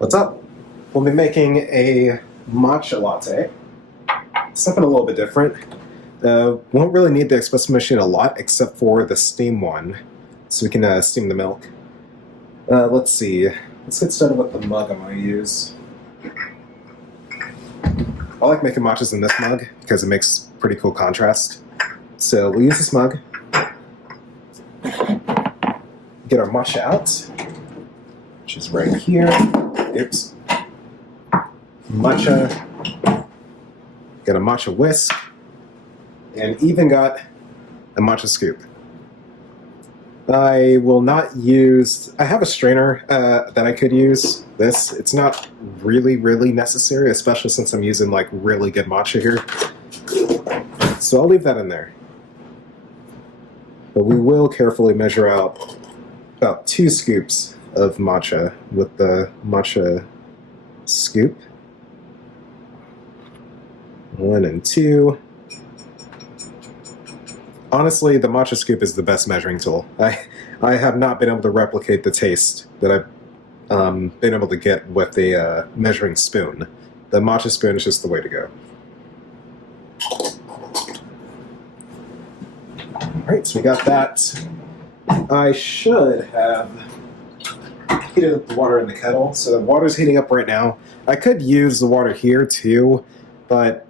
What's up? We'll be making a matcha latte. Something a little bit different. Won't really need the espresso machine a lot except for the steam one, so we can steam the milk. Let's see. Let's get started with the mug I'm going to use. I like making matchas in this mug because it makes pretty cool contrast. So we'll use this mug. Get our matcha out, which is right here. Oops. Matcha. Got a matcha whisk. And even got a matcha scoop. I will not use... I have a strainer that I could use. It's not really necessary, especially since I'm using like really good matcha here. So I'll leave that in there. But we will carefully measure out about 2 scoops of matcha with the matcha scoop. 1 and 2. Honestly, the matcha scoop is the best measuring tool. I have not been able to replicate the taste that I've been able to get with a measuring spoon. The matcha spoon is just the way to go. Alright, so we got that. I should have heated up the water in the kettle, so the water's heating up right now. I could use the water here too, but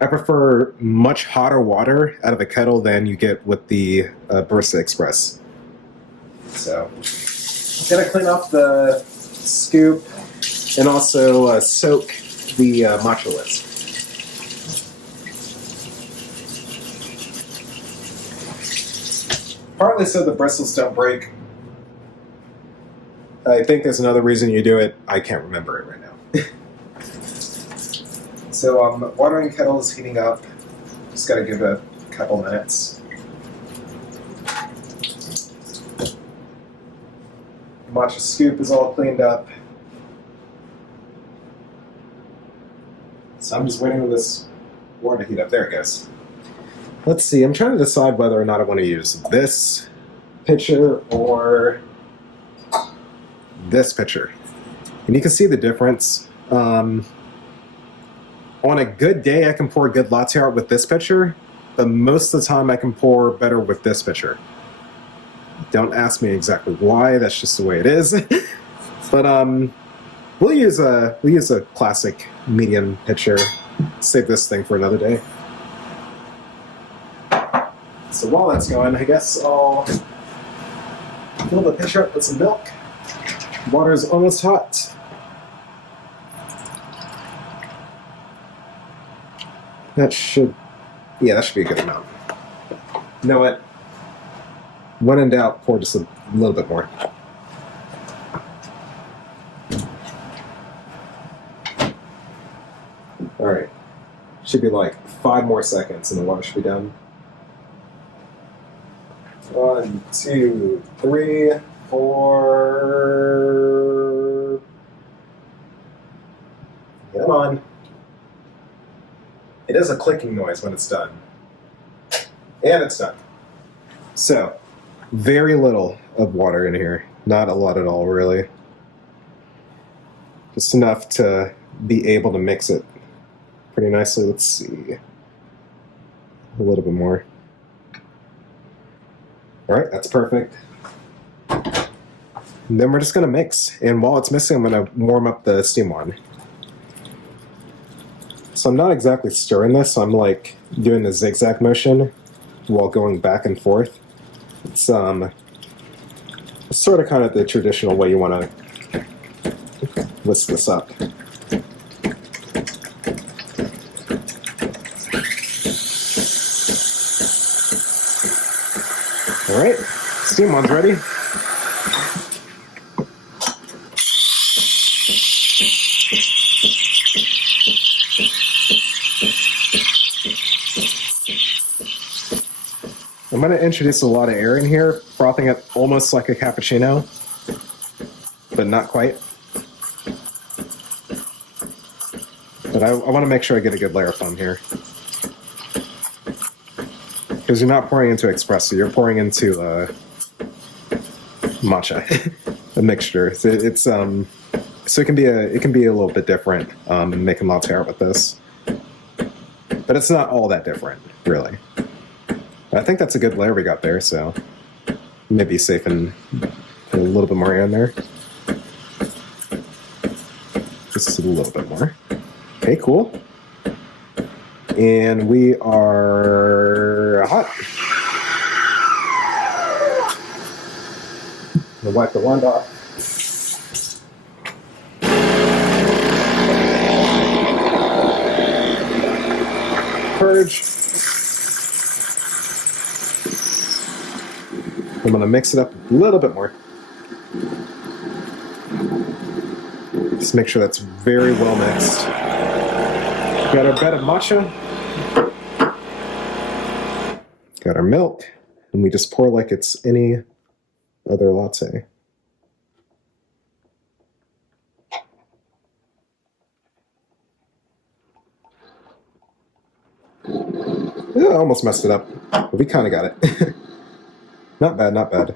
I prefer much hotter water out of the kettle than you get with the Barista Express. So, I'm gonna clean off the scoop and also soak the matcha whisk. Partly so the bristles don't break. I think there's another reason you do it. I can't remember it right now. So watering kettle is heating up. Just gotta give it a couple minutes. The matcha scoop is all cleaned up. So I'm just waiting for this water to heat up. There it goes. Let's see, I'm trying to decide whether or not I want to use this pitcher or this pitcher. And you can see the difference. On a good day, I can pour good latte art with this pitcher, but most of the time I can pour better with this pitcher. Don't ask me exactly why, that's just the way it is. But we'll use a classic medium pitcher. Save this thing for another day. So while that's going, I guess I'll fill the pitcher up with some milk. Water's almost hot. That should be a good amount. You know what? When in doubt, pour just a little bit more. Alright. Should be like 5 more seconds and the water should be done. 1, 2, 3, 4. Come on. It is a clicking noise when it's done. And it's done. So, very little of water in here. Not a lot at all, really. Just enough to be able to mix it pretty nicely. Let's see. A little bit more. Alright, that's perfect. And then we're just going to mix. And while it's mixing, I'm going to warm up the steam one. So I'm not exactly stirring this, so I'm like doing the zigzag motion while going back and forth. It's sort of kind of the traditional way you want to whisk this up. Alright, steam one's ready. I'm going to introduce a lot of air in here, frothing it almost like a cappuccino, but not quite. But I want to make sure I get a good layer of foam here. Because you're not pouring into espresso, you're pouring into matcha, a mixture. It's So it can be a little bit different making latte art with this, but it's not all that different, really. I think that's a good layer we got there, so maybe safe and put a little bit more air in there. Just a little bit more. Okay, cool. And we are hot. I'm gonna wipe the wand off. Purge. I'm gonna mix it up a little bit more. Just make sure that's very well mixed. Got our bed of matcha. Got our milk. And we just pour like it's any other latte. I almost messed it up, but we kind of got it. Not bad, not bad.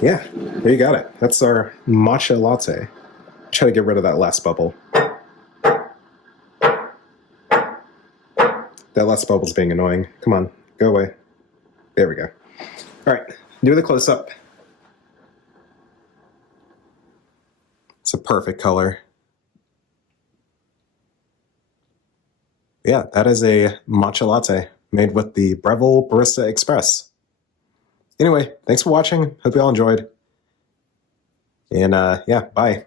Yeah, there you got it. That's our matcha latte. Try to get rid of that last bubble. That last bubble's being annoying. Come on, go away. There we go. All right, do the close up. It's a perfect color. Yeah, that is a matcha latte made with the Breville Barista Express. Anyway, thanks for watching. Hope you all enjoyed. And yeah, bye.